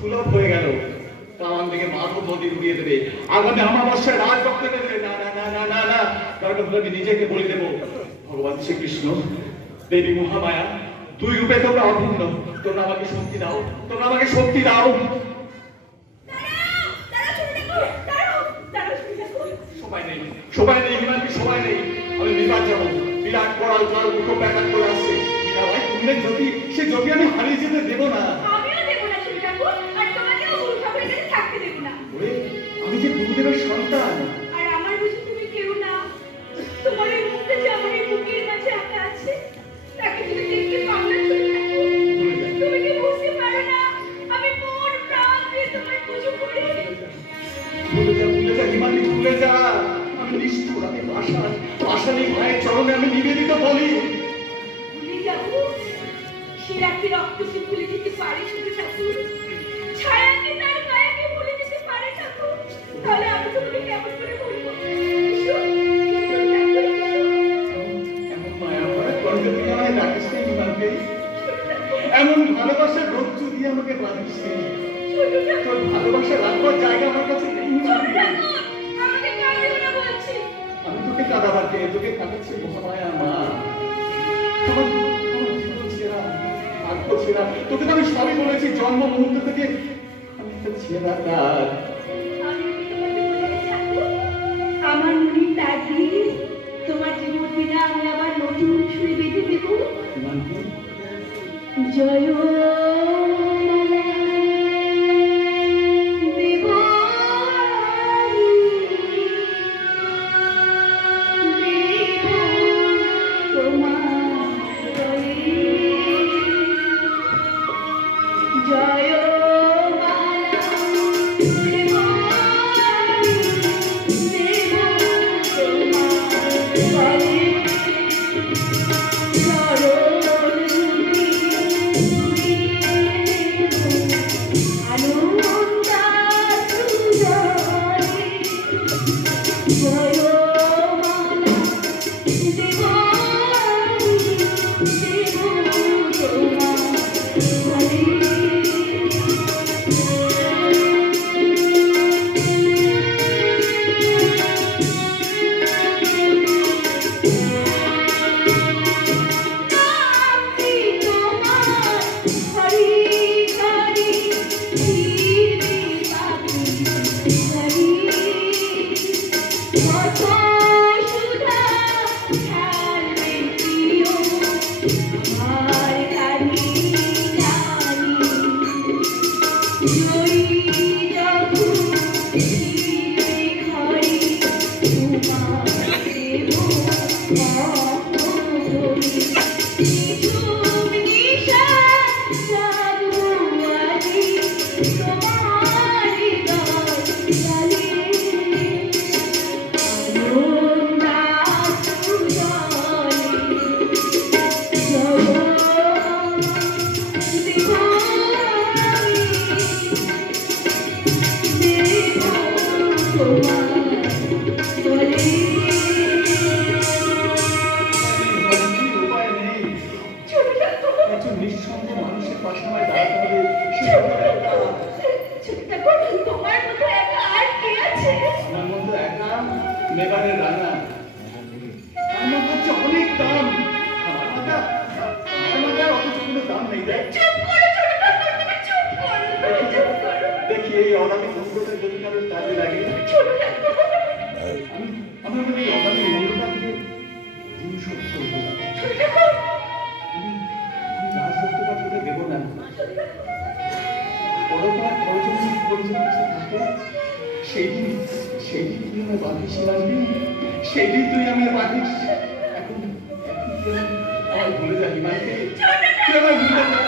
সুলভ হয়ে গেল। কামান থেকে মাধব নদী উড়িয়ে দেবে, আগামী অমাবস্যায় রাজ রক্ত দেবে। না না না না না না, দরকার হলে আমি নিজেকে বলে দেবো। ভগবান শ্রীকৃষ্ণ, দেবী মহামায়া, দুই রূপে তোমরা অভিন্ন। তোমরা আমাকে শক্তি দাও, তোমরা আমাকে শক্তি দাও। সময় নেই, সময় নেই হিমালয়, সময় নেই। আমি নির্বাচ যাবো। বিরাট করাল কাল মুখ ব্যাঘাত করে আসছে। ভাই তুমি জ্যোতি, সে জ্যোতি আমি হারিয়ে যেতে দেবো না। আমিও দেবো না ছোট ঠাকুর, আর তোমাকেও গুরু ঠাকুরের কাছে থাকতে দেবো না। আমি যে গুরুদেবের সন্তান। আর আমার বুঝি তুমি কেউ না। তোমার এই মুখটা যে আমার এই বুকের মাঝে আঁকা আছে, তাকে তুমি দেখতে পাও না ছোট ঠাকুর। তুমি কি বুঝতে পারো না আমি মন প্রাণ দিয়ে তোমার পুজো করি। ভুলে যা হিমালয়, ভুলে যা। আমি নিষ্ঠুর, আমি পাষাণ, পাষাণী ভাইয়ের চরণে আমি নিবেদিত বলি। ভুলে যাবো? শিরা কি রক্ত কি ভুলে যেতে পারে ছোট ঠাকুর? ছায়া কি তার মায়াকে ভুলে যেতে পারে ঠাকুর? তাহলে আমি তোমাকে কেমন করে বলবো? এসো, এসো ঠাকুর, এসো। এমন মায়া ভরা কণ্ঠ দিয়ে আমায় ডাকিস নে হিমালয়। এমন ভালোবাসার রজ্জু দিয়ে আমাকে বাঁধিস নে। তোর ভালোবাসা রাখবার জায়গা আমার কাছে নেই হিমালয়। আমি তোকে কাঁদাবার কে? তোকে কাঁদাচ্ছি মহামায়া মা। আমার জীবন ছেঁড়া, ভাগ্য ছেঁড়া। তোকে তো আমি সবই বলেছি, জন্ম মুহূর্ত থেকে আমি একটা ছেঁড়া কাজ। আমার মনে তাগি তোমার জীবন বিনা আমি আবার নতুন সুরে বেঁধে দেব। জয় মেবারের রানা আমার কাছে অনেক দাম। আমার মাথায় অত কোনো দাম নেই। দেখি এই অনামি মন্ত্রটা যদি কারোর কাজে লাগে, আমি এই অনামি মন্ত্রটা থেকে জিনিসপত্র আমি রাজত্বটা করে দেবো না। পরোপকার পরিচালনা থাকে সেই দিন তুই আমার বাঁধিস লাগবি, সেই দিন তুই আমার বাঁধিস। এখন তুই ভুলে যাবি মাকে, তুই আমার ভুলে যা।